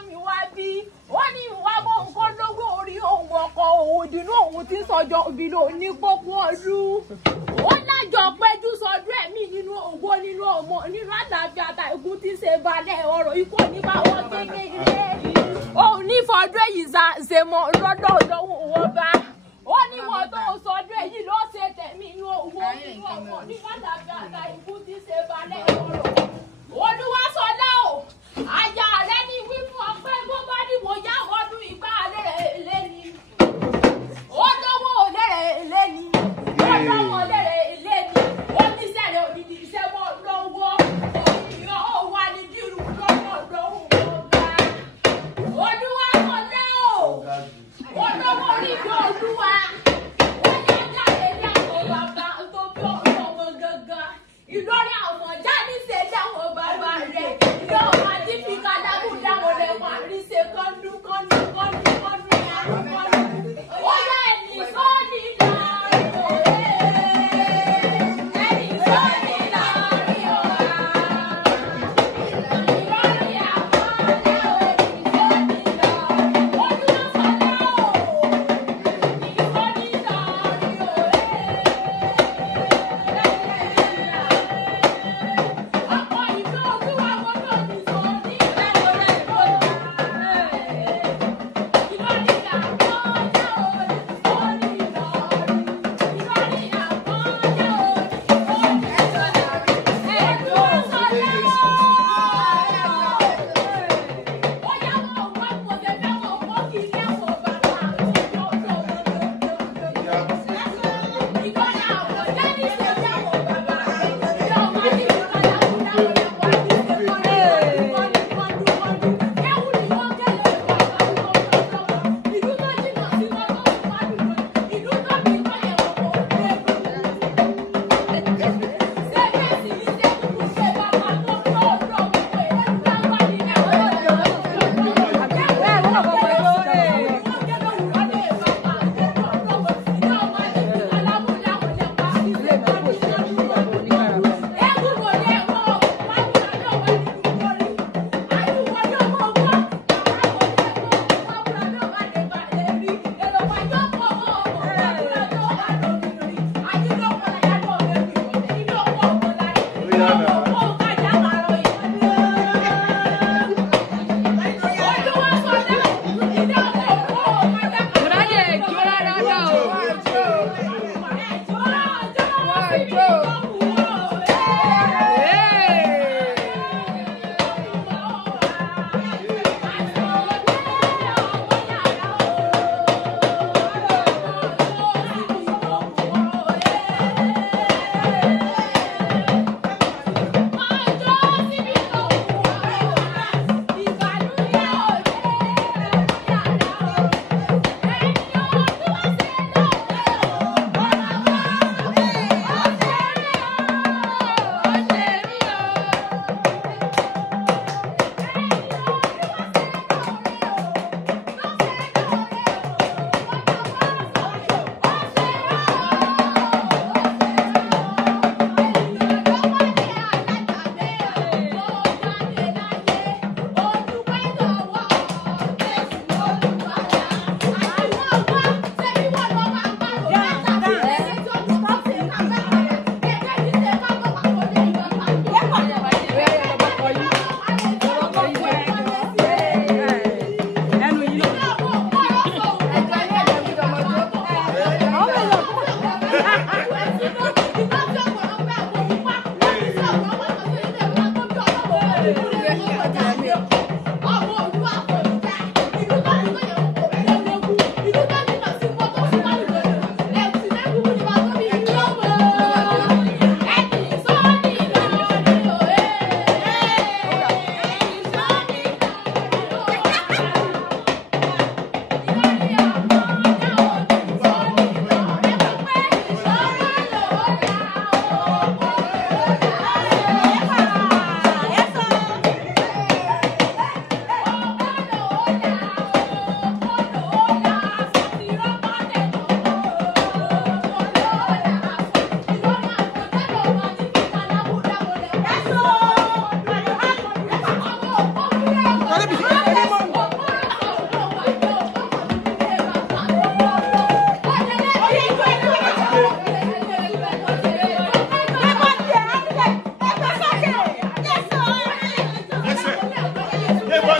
rán mi wá bí ó ní ìwà bọ̀ nǹkan lówó orí òun ọkọ̀ òun dínú òun tí sọjọ́ òbí lò ní pópó ọdún ó lájọ péjú sọdún ẹ̀mí nínú ògbó nínú ọmọ nínú àlàáfíà àtàkùn tí ṣe balẹ̀ ọ̀rọ̀ ikú nípa wọn kékeré òun ní fọdún èyí ṣe mọ lọ́dọ̀ lọ́wọ́ wọn bá ó ní wọn tó sọdún èyí ló ṣe tẹ̀mí inú owó nínú ọmọ nínú àlàáfíà àtàkùn tí ṣe balẹ̀ ọ̀rọ̀ Olúwaṣọlá o àyà rẹ ní wí fún ọpẹ́ bó bá ní mo yá ọdún ìgbà lérè ni ó lówó lérè ni ó lówó lérè ni ó ní sẹ́rẹ̀ òdìdí iṣẹ́ mọ́ lọ́wọ́ òyìnbó ó wà ní dírú lọ́wọ́ lọ́wọ́ ọ̀gá Olúwaṣọlá o ó lówó orí ìjọ Olúwa ó yá jáde ní àwọn bàbá tó bí ọmọ gangan Ìlọrin àwọn jáde ṣe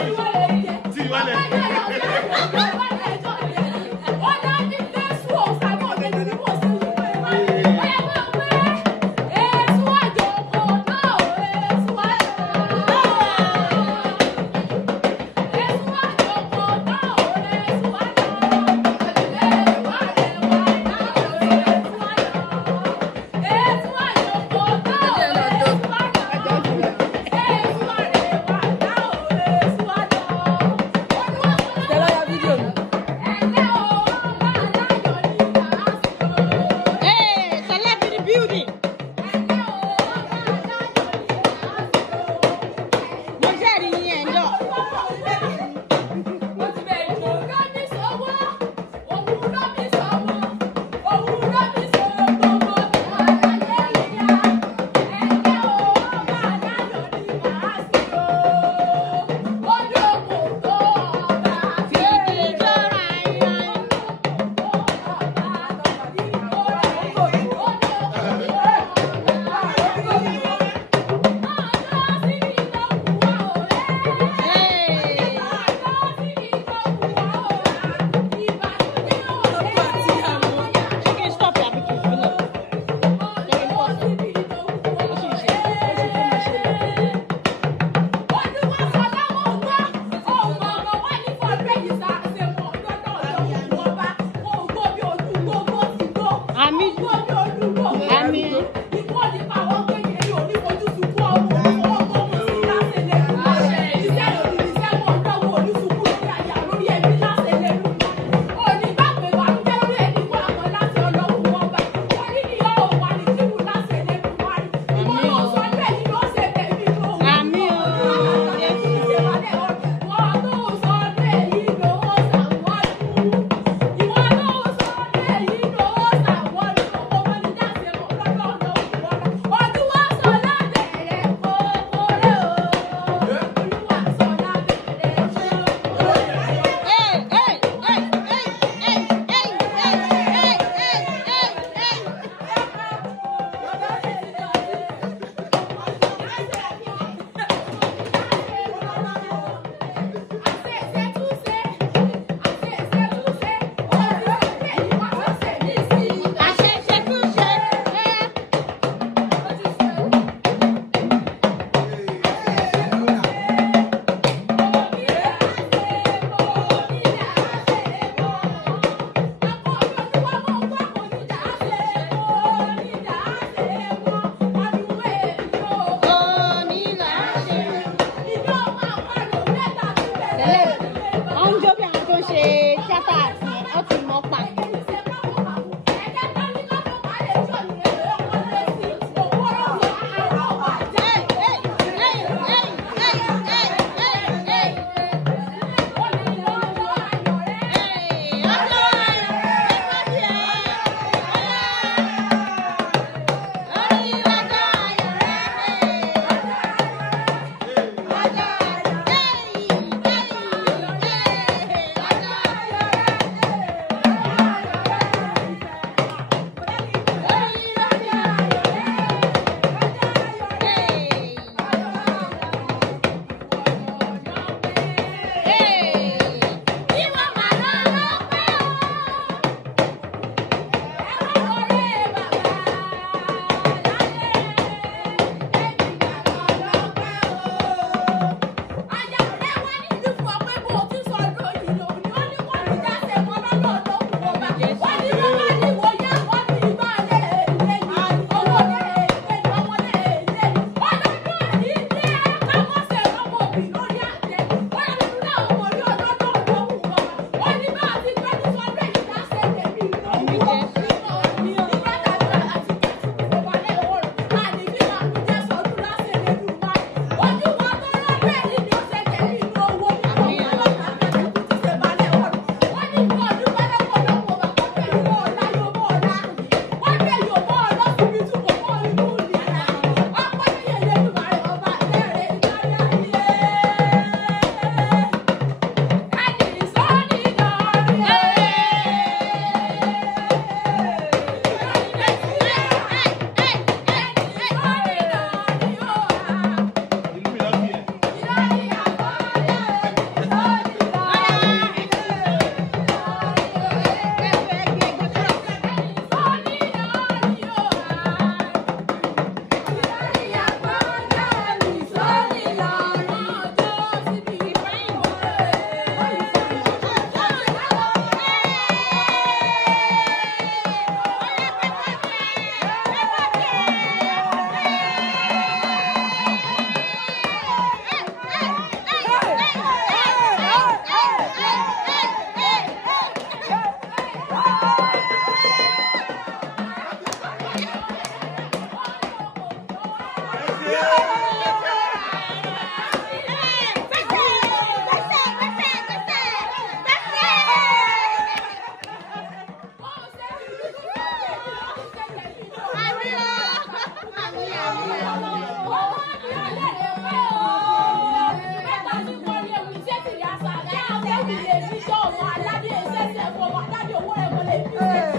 Thank you. mi.